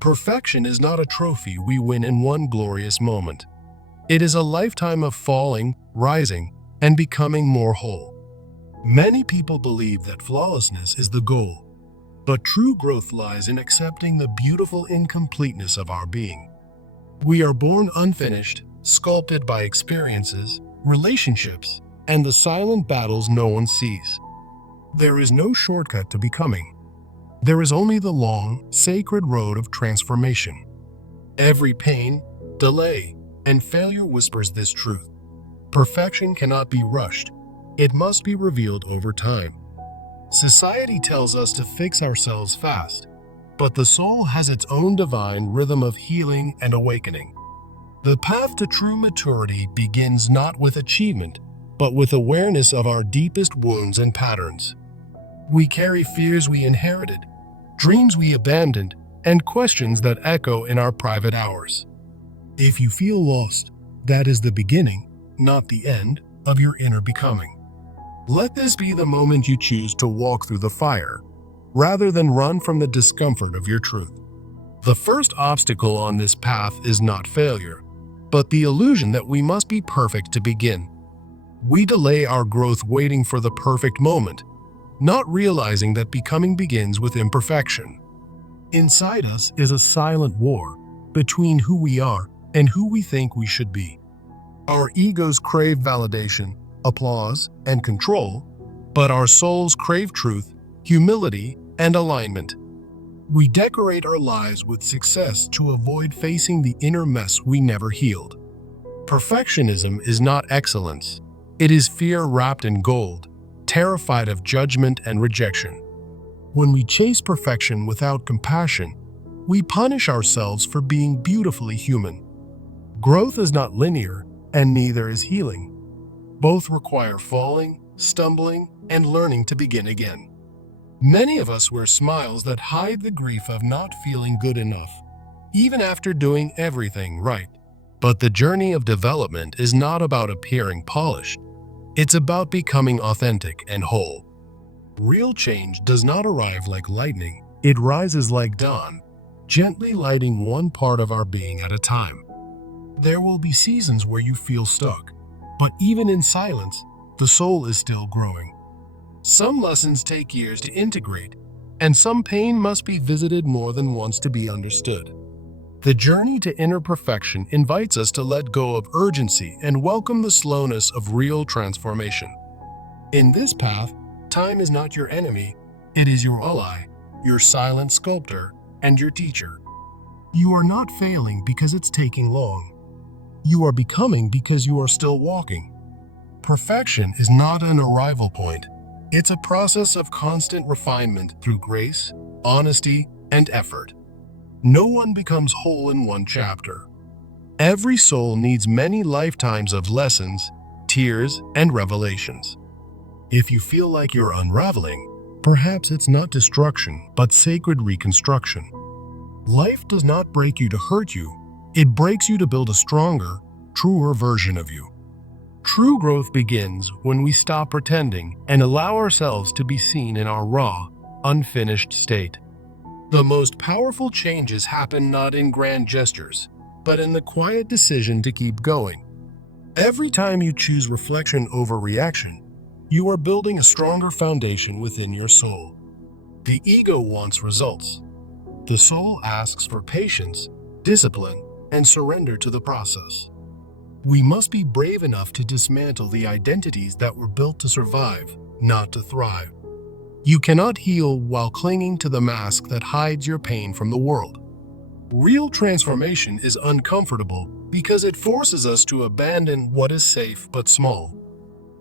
Perfection is not a trophy we win in one glorious moment. It is a lifetime of falling, rising, and becoming more whole. Many people believe that flawlessness is the goal, but true growth lies in accepting the beautiful incompleteness of our being. We are born unfinished, sculpted by experiences, relationships, and the silent battles no one sees. There is no shortcut to becoming. There is only the long, sacred road of transformation. Every pain, delay, and failure whispers this truth. Perfection cannot be rushed. It must be revealed over time. Society tells us to fix ourselves fast, but the soul has its own divine rhythm of healing and awakening. The path to true maturity begins not with achievement, but with awareness of our deepest wounds and patterns. We carry fears we inherited, dreams we abandoned, and questions that echo in our private hours. If you feel lost, that is the beginning, not the end, of your inner becoming. Let this be the moment you choose to walk through the fire, rather than run from the discomfort of your truth. The first obstacle on this path is not failure, but the illusion that we must be perfect to begin. We delay our growth waiting for the perfect moment, not realizing that becoming begins with imperfection. Inside us is a silent war between who we are and who we think we should be. Our egos crave validation, applause, and control, but our souls crave truth, humility, and alignment. We decorate our lives with success to avoid facing the inner mess we never healed. Perfectionism is not excellence. It is fear wrapped in gold, terrified of judgment and rejection. When we chase perfection without compassion, we punish ourselves for being beautifully human. Growth is not linear, and neither is healing. Both require falling, stumbling, and learning to begin again. Many of us wear smiles that hide the grief of not feeling good enough, even after doing everything right. But the journey of development is not about appearing polished. It's about becoming authentic and whole. Real change does not arrive like lightning. It rises like dawn, gently lighting one part of our being at a time. There will be seasons where you feel stuck, but even in silence, the soul is still growing. Some lessons take years to integrate, and some pain must be visited more than once to be understood. The journey to inner perfection invites us to let go of urgency and welcome the slowness of real transformation. In this path, time is not your enemy, it is your ally, your silent sculptor, and your teacher. You are not failing because it's taking long. You are becoming because you are still walking. Perfection is not an arrival point. It's a process of constant refinement through grace, honesty, and effort. No one becomes whole in one chapter. Every soul needs many lifetimes of lessons, tears, and revelations. If you feel like you're unraveling, perhaps it's not destruction, but sacred reconstruction. Life does not break you to hurt you. It breaks you to build a stronger, truer version of you. True growth begins when we stop pretending and allow ourselves to be seen in our raw, unfinished state. The most powerful changes happen not in grand gestures, but in the quiet decision to keep going. Every time you choose reflection over reaction, you are building a stronger foundation within your soul. The ego wants results. The soul asks for patience, discipline, and surrender to the process. We must be brave enough to dismantle the identities that were built to survive, not to thrive. You cannot heal while clinging to the mask that hides your pain from the world. Real transformation is uncomfortable because it forces us to abandon what is safe but small.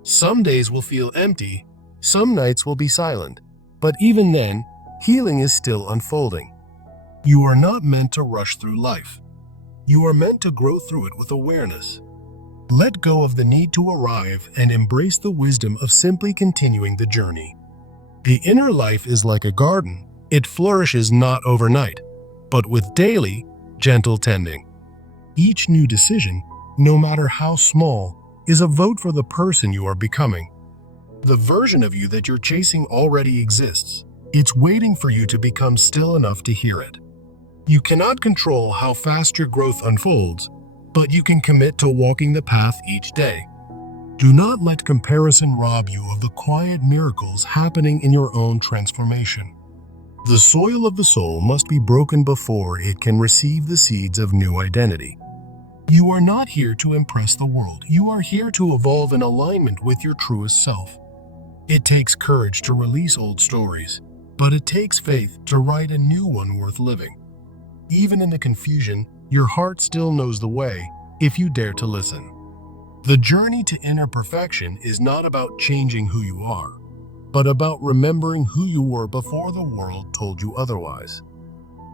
Some days will feel empty, some nights will be silent, but even then, healing is still unfolding. You are not meant to rush through life. You are meant to grow through it with awareness. Let go of the need to arrive and embrace the wisdom of simply continuing the journey. The inner life is like a garden. It flourishes not overnight, but with daily, gentle tending. Each new decision, no matter how small, is a vote for the person you are becoming. The version of you that you're chasing already exists. It's waiting for you to become still enough to hear it. You cannot control how fast your growth unfolds, but you can commit to walking the path each day. Do not let comparison rob you of the quiet miracles happening in your own transformation. The soil of the soul must be broken before it can receive the seeds of new identity. You are not here to impress the world. You are here to evolve in alignment with your truest self. It takes courage to release old stories, but it takes faith to write a new one worth living. Even in the confusion, your heart still knows the way if you dare to listen. The journey to inner perfection is not about changing who you are, but about remembering who you were before the world told you otherwise.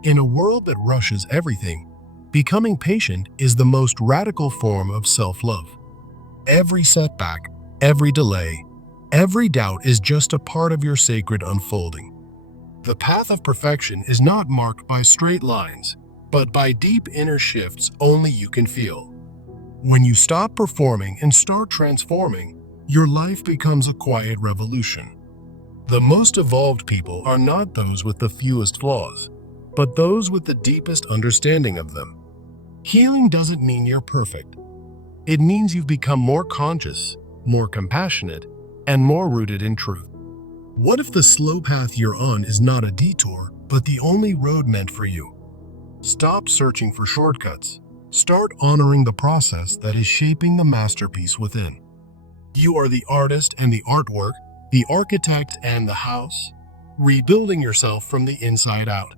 In a world that rushes everything, becoming patient is the most radical form of self-love. Every setback, every delay, every doubt is just a part of your sacred unfolding. The path of perfection is not marked by straight lines, but by deep inner shifts only you can feel. When you stop performing and start transforming, your life becomes a quiet revolution. The most evolved people are not those with the fewest flaws, but those with the deepest understanding of them. Healing doesn't mean you're perfect. It means you've become more conscious, more compassionate, and more rooted in truth. What if the slow path you're on is not a detour, but the only road meant for you? Stop searching for shortcuts. Start honoring the process that is shaping the masterpiece within. You are the artist and the artwork, the architect and the house, rebuilding yourself from the inside out.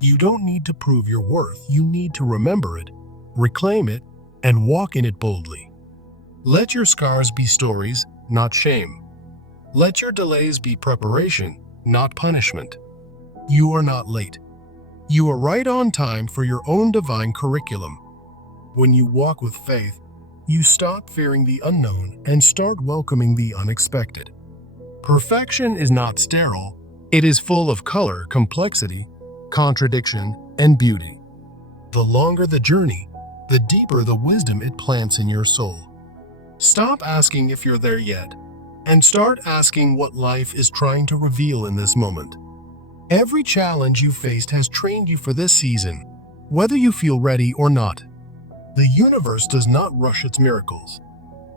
You don't need to prove your worth, you need to remember it, reclaim it, and walk in it boldly. Let your scars be stories, not shame. Let your delays be preparation, not punishment. You are not late. You are right on time for your own divine curriculum. When you walk with faith, you stop fearing the unknown and start welcoming the unexpected. Perfection is not sterile, it is full of color, complexity, contradiction, and beauty. The longer the journey, the deeper the wisdom it plants in your soul. Stop asking if you're there yet, and start asking what life is trying to reveal in this moment. Every challenge you faced has trained you for this season, whether you feel ready or not. The universe does not rush its miracles,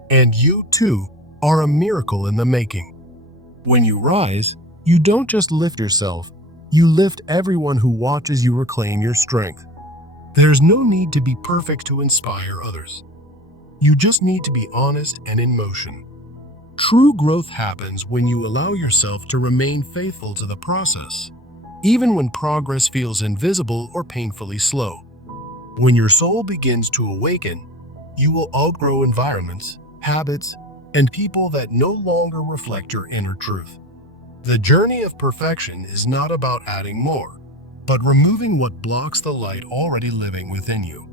and you, too, are a miracle in the making. When you rise, you don't just lift yourself, you lift everyone who watches you reclaim your strength. There's no need to be perfect to inspire others. You just need to be honest and in motion. True growth happens when you allow yourself to remain faithful to the process, even when progress feels invisible or painfully slow. When your soul begins to awaken, you will outgrow environments, habits, and people that no longer reflect your inner truth. The journey of perfection is not about adding more, but removing what blocks the light already living within you.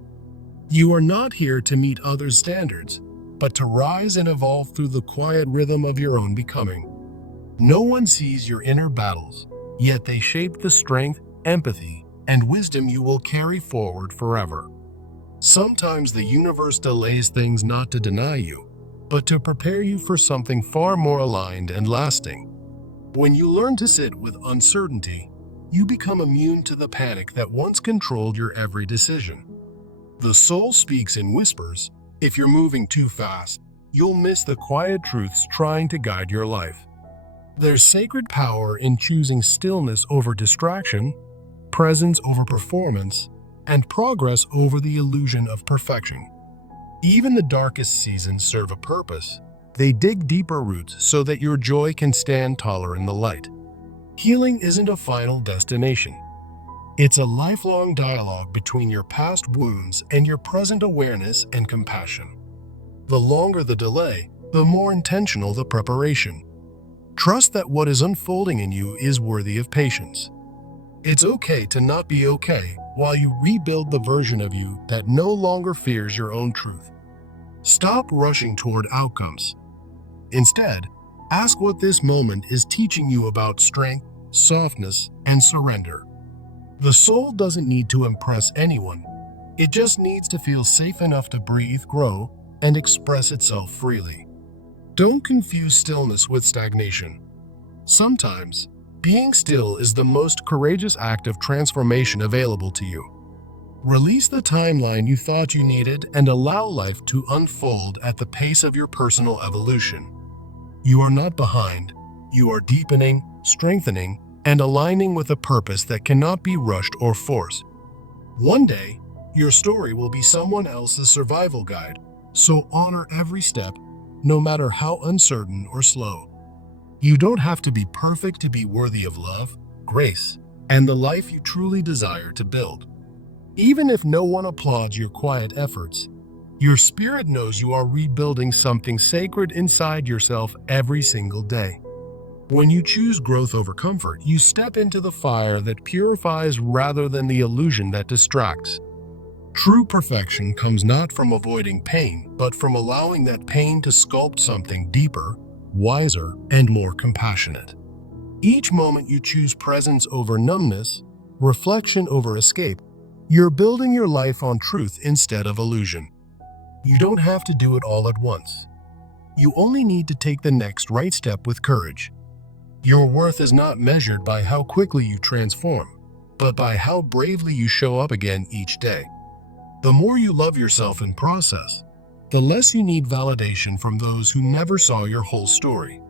You are not here to meet others' standards, but to rise and evolve through the quiet rhythm of your own becoming. No one sees your inner battles, yet they shape the strength, empathy, and wisdom you will carry forward forever. Sometimes the universe delays things not to deny you, but to prepare you for something far more aligned and lasting. When you learn to sit with uncertainty, you become immune to the panic that once controlled your every decision. The soul speaks in whispers. If you're moving too fast, you'll miss the quiet truths trying to guide your life. There's sacred power in choosing stillness over distraction, presence over performance, and progress over the illusion of perfection. Even the darkest seasons serve a purpose. They dig deeper roots so that your joy can stand taller in the light. Healing isn't a final destination. It's a lifelong dialogue between your past wounds and your present awareness and compassion. The longer the delay, the more intentional the preparation. Trust that what is unfolding in you is worthy of patience. It's okay to not be okay while you rebuild the version of you that no longer fears your own truth. Stop rushing toward outcomes. Instead, ask what this moment is teaching you about strength, softness, and surrender. The soul doesn't need to impress anyone. It just needs to feel safe enough to breathe, grow, and express itself freely. Don't confuse stillness with stagnation. Sometimes, Being still is the most courageous act of transformation available to you. Release the timeline you thought you needed and allow life to unfold at the pace of your personal evolution. You are not behind. You are deepening, strengthening, and aligning with a purpose that cannot be rushed or forced. One day, your story will be someone else's survival guide, so honor every step, no matter how uncertain or slow. You don't have to be perfect to be worthy of love, grace, and the life you truly desire to build. Even if no one applauds your quiet efforts, your spirit knows you are rebuilding something sacred inside yourself every single day. When you choose growth over comfort, you step into the fire that purifies rather than the illusion that distracts. True perfection comes not from avoiding pain, but from allowing that pain to sculpt something deeper, wiser, and more compassionate. Each moment you choose presence over numbness, reflection over escape, you're building your life on truth instead of illusion. You don't have to do it all at once. You only need to take the next right step with courage. Your worth is not measured by how quickly you transform, but by how bravely you show up again each day. The more you love yourself in process, the less you need validation from those who never saw your whole story.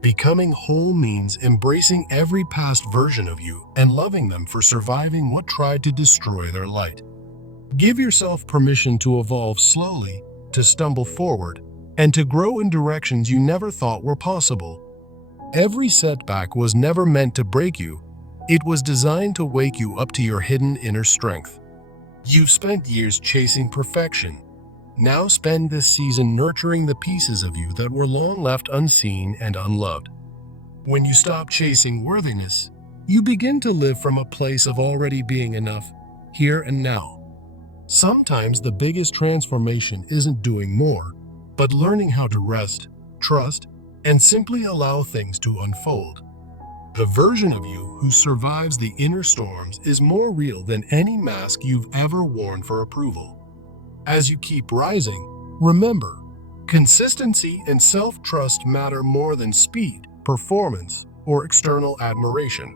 Becoming whole means embracing every past version of you and loving them for surviving what tried to destroy their light. Give yourself permission to evolve slowly, to stumble forward, and to grow in directions you never thought were possible. Every setback was never meant to break you. It was designed to wake you up to your hidden inner strength. You've spent years chasing perfection. Now spend this season nurturing the pieces of you that were long left unseen and unloved. When you stop chasing worthiness, you begin to live from a place of already being enough, here and now. Sometimes the biggest transformation isn't doing more, but learning how to rest, trust, and simply allow things to unfold. The version of you who survives the inner storms is more real than any mask you've ever worn for approval. As you keep rising, remember, consistency and self-trust matter more than speed, performance, or external admiration.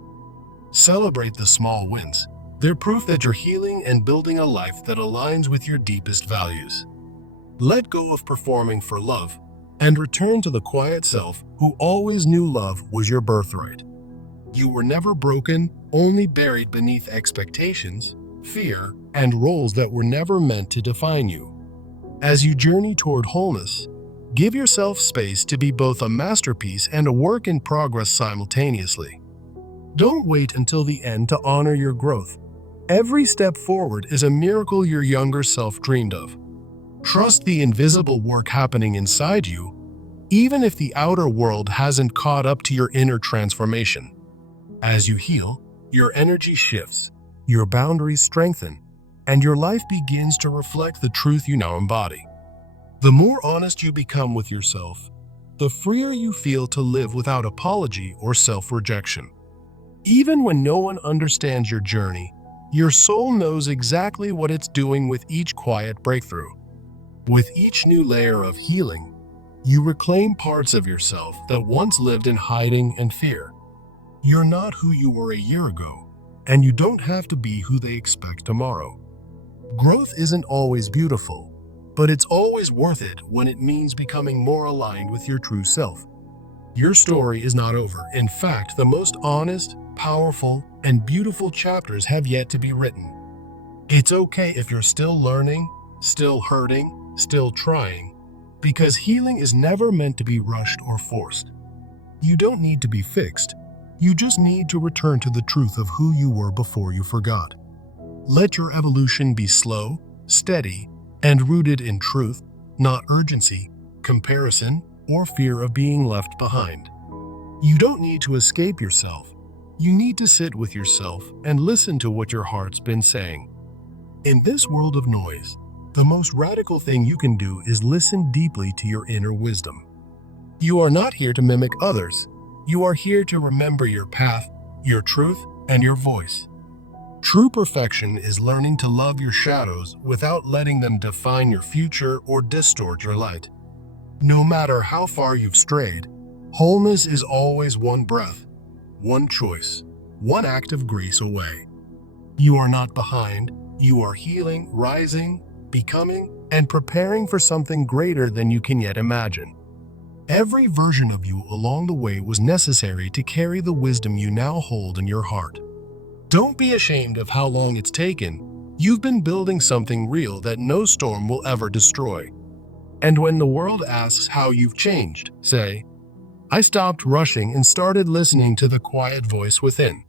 Celebrate the small wins. They're proof that you're healing and building a life that aligns with your deepest values. Let go of performing for love and return to the quiet self who always knew love was your birthright. You were never broken, only buried beneath expectations, fear, and roles that were never meant to define you. As you journey toward wholeness, give yourself space to be both a masterpiece and a work in progress simultaneously. Don't wait until the end to honor your growth. Every step forward is a miracle your younger self dreamed of. Trust the invisible work happening inside you, even if the outer world hasn't caught up to your inner transformation. As you heal, your energy shifts, your boundaries strengthen, and your life begins to reflect the truth you now embody. The more honest you become with yourself, the freer you feel to live without apology or self-rejection. Even when no one understands your journey, your soul knows exactly what it's doing with each quiet breakthrough. With each new layer of healing, you reclaim parts of yourself that once lived in hiding and fear. You're not who you were a year ago, and you don't have to be who they expect tomorrow. Growth isn't always beautiful, but it's always worth it when it means becoming more aligned with your true self. Your story is not over. In fact, the most honest, powerful, and beautiful chapters have yet to be written. It's okay if you're still learning, still hurting, still trying, because healing is never meant to be rushed or forced. You don't need to be fixed. You just need to return to the truth of who you were before you forgot. Let your evolution be slow, steady, and rooted in truth, not urgency, comparison, or fear of being left behind. You don't need to escape yourself. You need to sit with yourself and listen to what your heart's been saying. In this world of noise, the most radical thing you can do is listen deeply to your inner wisdom. You are not here to mimic others. You are here to remember your path, your truth, and your voice. True perfection is learning to love your shadows without letting them define your future or distort your light. No matter how far you've strayed, wholeness is always one breath, one choice, one act of grace away. You are not behind, you are healing, rising, becoming, and preparing for something greater than you can yet imagine. Every version of you along the way was necessary to carry the wisdom you now hold in your heart. Don't be ashamed of how long it's taken. You've been building something real that no storm will ever destroy. And when the world asks how you've changed, say, I stopped rushing and started listening to the quiet voice within.